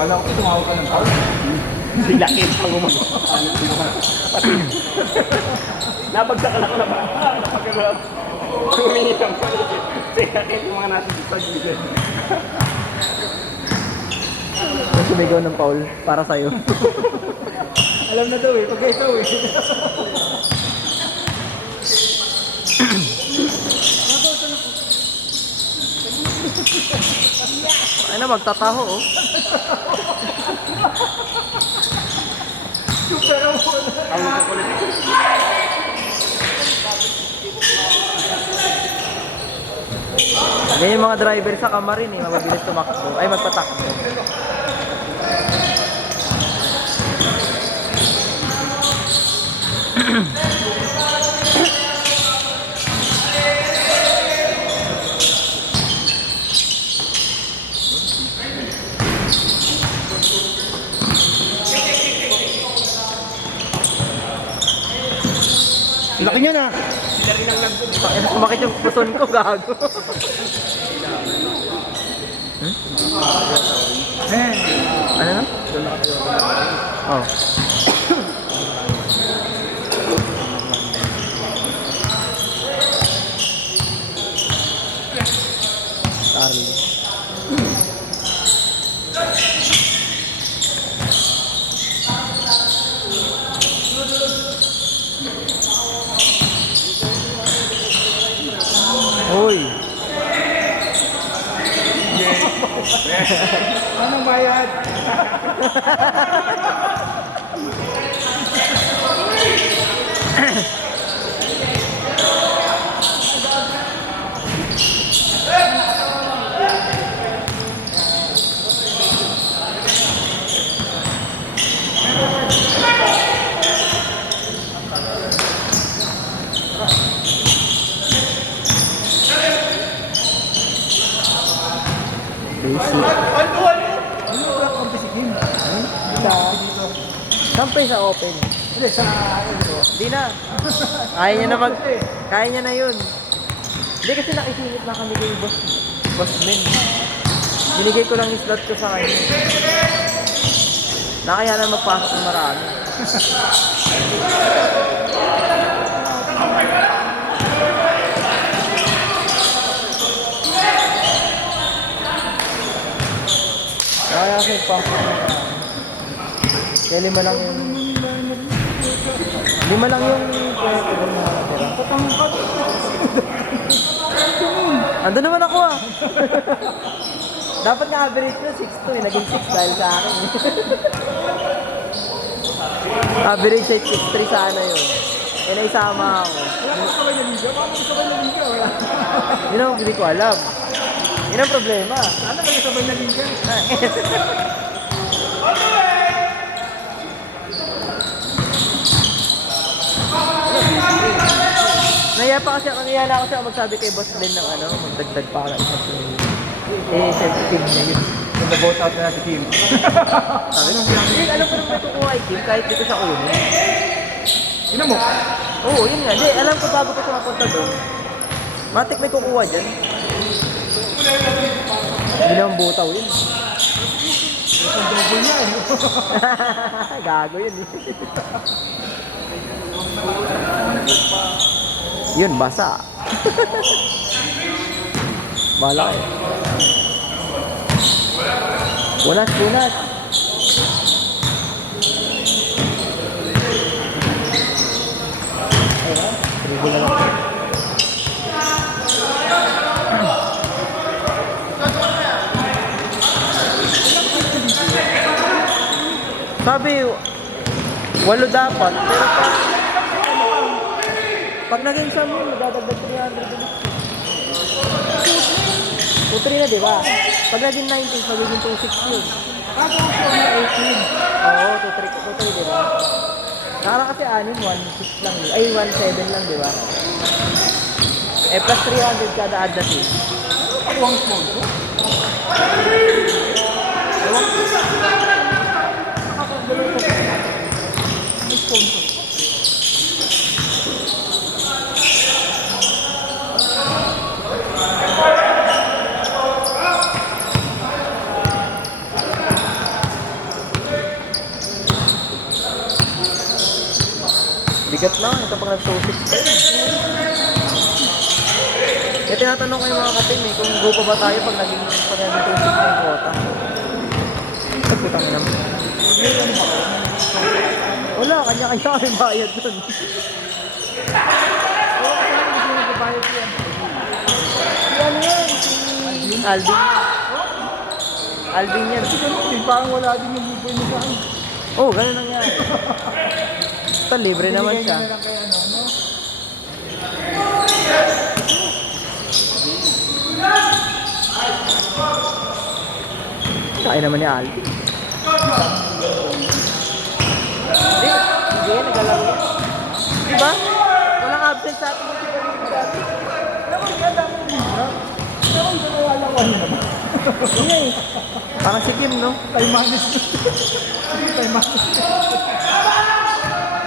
Wala ko tumawag ka ng tao. Sila kita mo. Nabagsak na ko na ba? Napagkaroon. Humingi ng pala. Sila kita yung mga nasa pag-ibig. Sumigaw ng Paul para sa'yo. Alam na daw eh, pag ikaw eh. Ay na, magtataho oh. Ang kukulit. Yan yung mga driver sa Kamarin eh, mabilis tumakbo. Ay, magpatakbo. Laki niya na. Sumakit yung puson ko, gago. Ano na? Oh. Charlie. Uy. Anong bayad? Basic. Sampay sa open. Hindi, sa Hindi na. Kaya niya na yun. Hindi kasi nakisingit na kami kay Boss Men. Binigay ko lang yung slot ko sa kanya. Nakaya na magpasok ng marami. Kaya kasi pasok ng marami. Kaya lima lang yung pwesto doon na nakatira. Andun naman ako ah. Dapat nga average ko 6'2" eh. Naging 6 dahil sa akin eh. Average 6'3" sana yun. Eh naisama ako. wala ko sabay na liga. Paano ko sabay na liga? Wala. Yun ang hindi ko alam. Yun ang problema. Sana may sabay na liga. Naya pa kasi ako magsabi kay Boss Glenn ng ano, magdagdag pa ako ng isang player. Eh, sensitive na yun. Kung na-vote out na si Kim. Sabi nung hindi, alam ko naman may kukuha ay Kim kahit dito siya kunin. Sino mo? Oo, yun nga. Hindi, alam ko bago pa siya mapunta doon. Matik may kukuha dyan. Hindi naman butaw yun. Isang double niya eh. Gago yun eh. Yun, basa. Bala kayo. Bunas. Ayun, triple na lang. Sabi, 8 dapat, pero pag naging sum yun, magdadagdag 300 ulit. 2-3 na, di ba? Pag naging 19, magiging 2-6 yun. Kaso ko na 18. Oo, 2-3, di ba? Nakala kasi 6, 1-6 lang. Ay, 1-7 lang, di ba? Eh, plus 300 kada add na team. Ako ang sponsor. Ewan ko. May sponsor. pag nag-toasted. Kaya tinatanong ko yung mga katim eh, kung go pa ba tayo pag naging toasted na yung quota. Pagputang naman. Wala, kanya-kanya kami bayad dun. Si ano yan? Si Alvin. Alvin yan. Parang wala din yung libre niya sa akin. Oh, ganun nangyari. Basta libre naman siya. Binigay niya na lang kay ano, no? Kaya naman ni Alvin. Hindi, nagalaro yan. Diba? Walang absent sa ating mga dati. Alam mo, yan dami yung libra. Pero hindi ko wala ko ano naman. Iya eh. Parang si Kim, no? Time management. Sige, time management.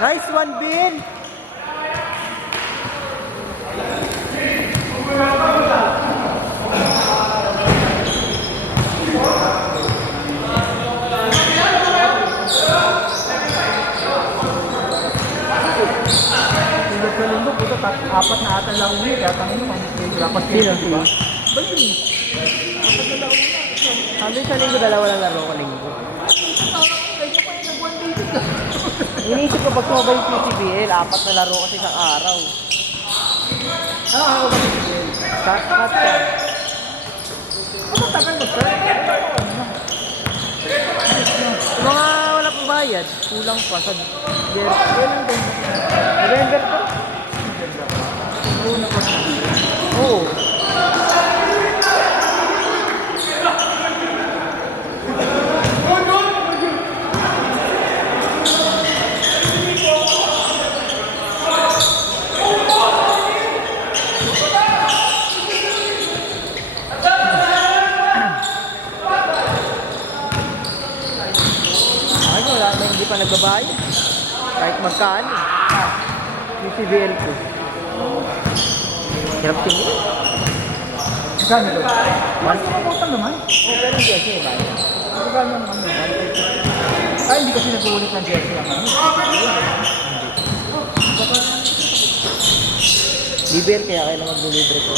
Nice one, Bin! Tulad sa linggo, puto, apat na ata lang ulit. Kaya tangin mo, dapat Sino? diba? Ba yun? Sabi sa linggo, dalawa lang laro ko linggo. Kaya pa yung nag-one day dito. Iniisip ko pag sumabay yung PCBL, 4 na laro kasi isang araw. Ano ako ba dito? Cut ka. Ano tagal ba, sir? Mga wala pang bayad, kulang pa sa jersey. November pa? Oo. Ay, wala na hindi pa nagbabayad. Kahit magkano. PCBL ko. Hirap tingin. Magkano doon? Mas mabutan naman. Oo, pero hindi kasi bayad. Magkano naman doon? Ay, hindi kasi nag-uulit ng jersey ang ano. BBL kaya kailangan mag-deliver ko.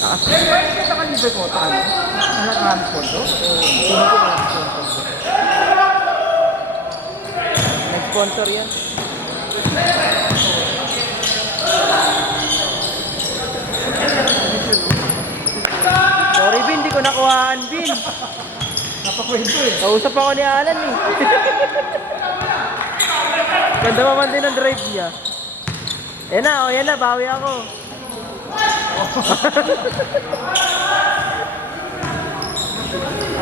Taas. Ay, kita ka libre ko, talo. Ano transport to? Sino ko nag-sponsor? Nag-sponsor yan. Sorry, Bin, di ko nakuhaan, Bin. Napakwento eh. Kausap ako ni Alan eh. Ganda pa man din ang drive niya. Yan na, yan na, bawi ako.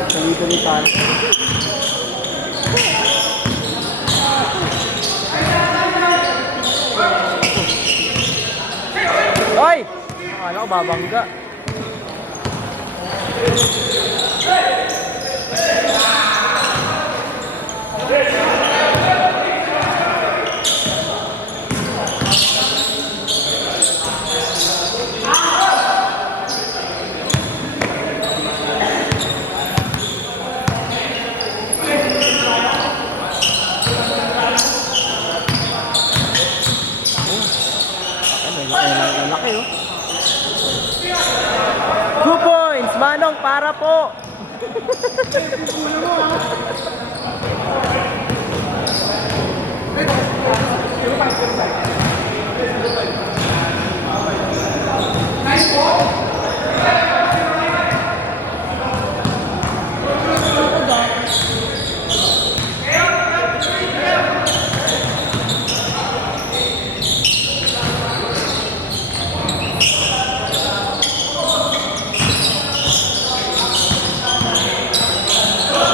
Tuloy-tuloy. Hoy! Akala ko babangga. Laki oh. 2 points, Manong, para po.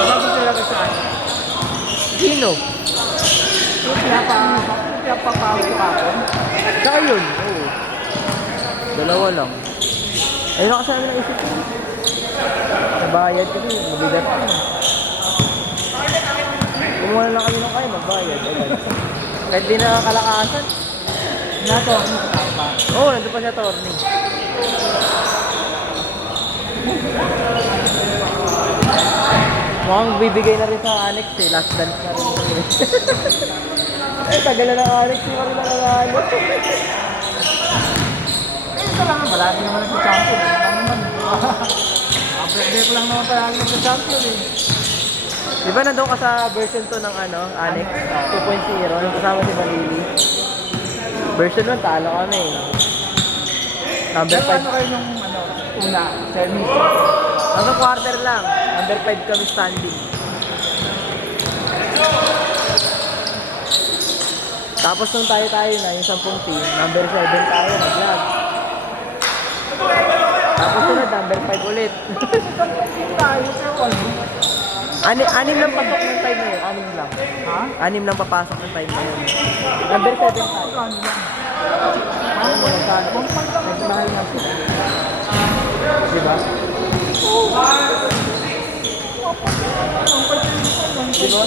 Bago sila ka saan? Sino? Yung pinapapawag ko ako. Saka yun. Oo. Dalawa lang. Ayun na kasi namin naisip ko. Nabayad kasi, mabigat ka. Kumuha na lang kami ng kaya, magbayad. Ayun. Kahit di nakakalakasan. Nato, ano sa tao ba? Oo, nandun pa siya Torny. Mukhang bibigay na rin sa annex eh. Last dance na rin. Eh, tagal na ng Alex, di pa rin nanganalo. Ito lang, palagi naman nagsa-champion. Ano lang naman. Birthday ko lang naman palagi nagsa-champion eh. Di ba nandun ka sa version 2 ng ano, Alex? 2.0, nung kasama si Malili. Version 1, talo kami. Number Pero 5. ano kayo nung una, semis? Hanggang quarter lang. Number 5 kami standing. Tapos nung tayo na, yung 10 team, number 7 tayo, nag-lag. Tapos sunod, number 5 ulit. Tayo, pero ano? Anim lang pasok ng time na yun, anim lang. Ha? Anim lang papasok ng time na yun. Number 7 tayo. Ano lang? Ano mo, nagkano? Nagmahal na sila. Diba? Diba?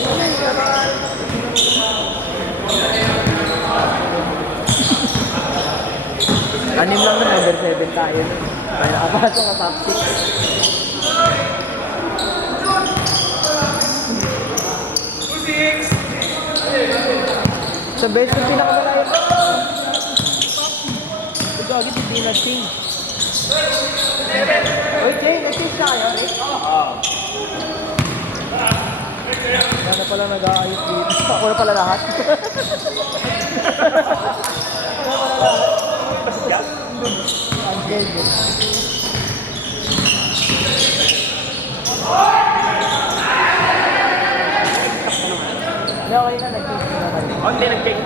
Anim lang na number 7 tayo. Ay, nakapasok ka top 6. Sa best yung pinakamalayo. Ito agad hindi nag-change. Oy, Jay, nag-change na kayo, Rick? Oo. Sana pala nag-aayos dito. Ako na pala lahat. Ako na pala lahat. Ang ganda. Hindi, okay na, nag-change na kayo. Hindi, nag-check.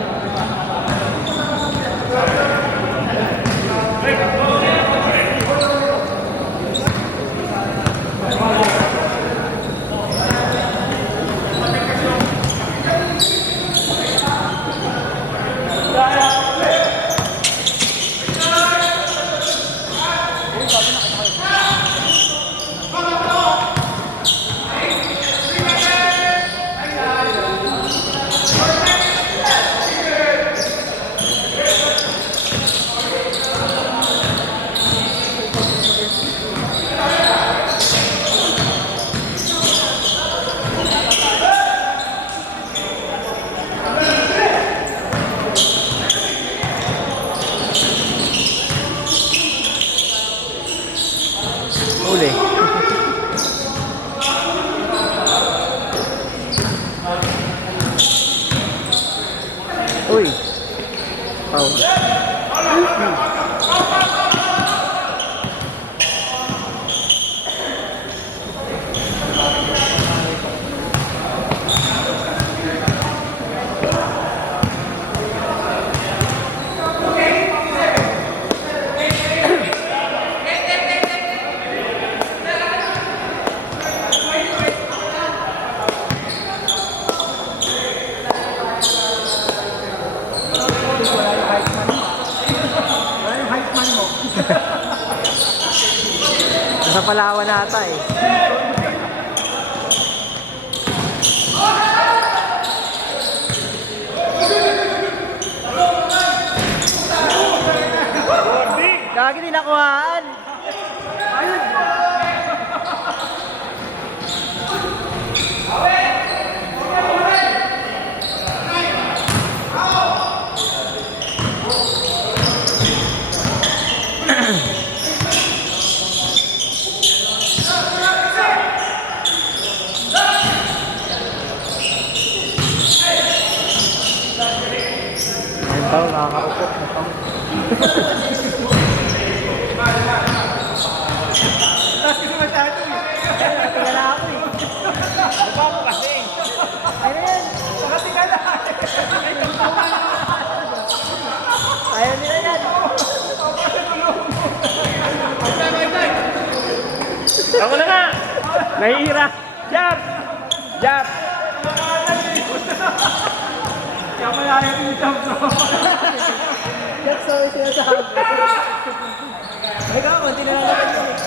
Uli. Uy. Foul. Wala yung height man mo. Wala yung height man mo. Nasa Palawan na ata eh. Gagi din nakuhaan. Ayun pa, nakakaupot na pa. Tapos kasi masyado eh. Tingala ako eh. Baba mo kasi. Ayun na yan. Baka tingala. Ayaw nila yan. Ako na nga. Nahihira. Jab! Jab! Kaya malaya yung jump no. That's all sinasabi. Ikaw, konti na lang naman yun eh.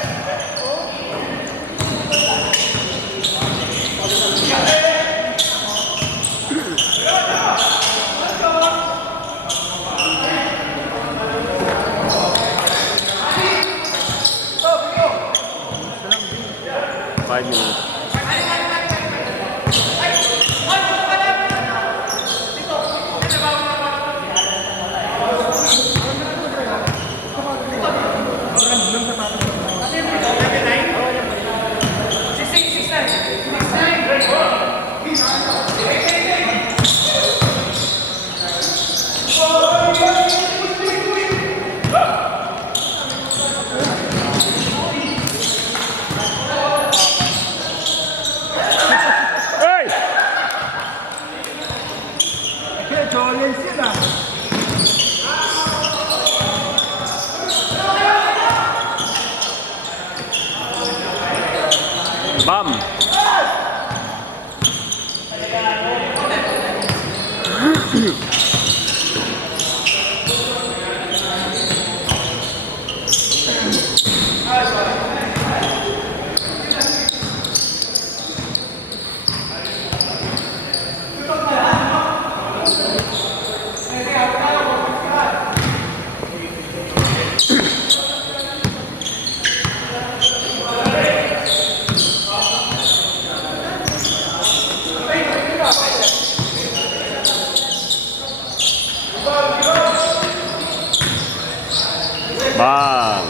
Five minutes. Bam! Bam!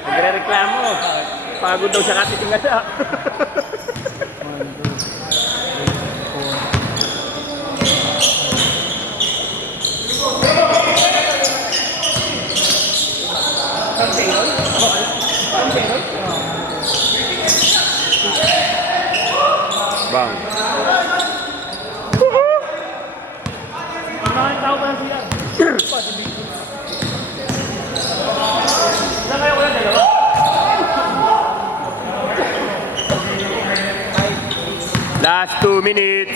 Nagre-reklamo. Pagod daw siya katitingan siya. Bang. Nakakitaw pa lang siya. Nakaya ko lang dalawa. Last 2 minutes.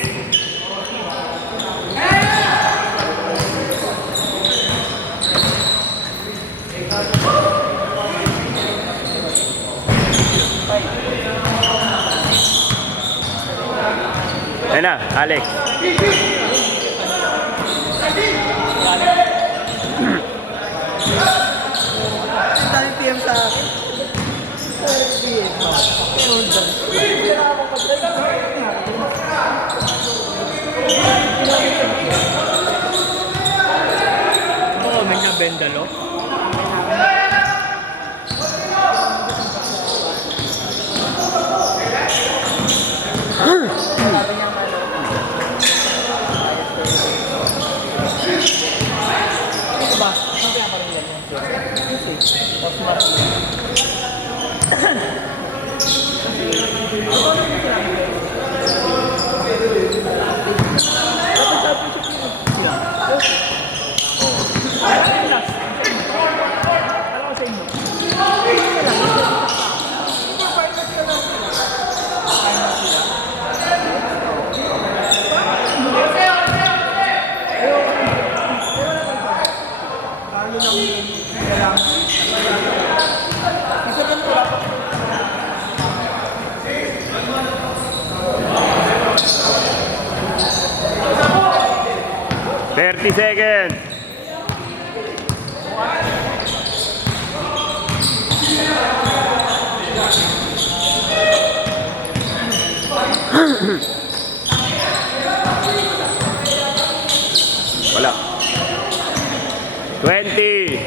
Ayan na, Alex. Ang daming PM sa akin. Oo, may nga bendalo. Ito ba? Ano kaya parang yan? Seconds. Wala. 20.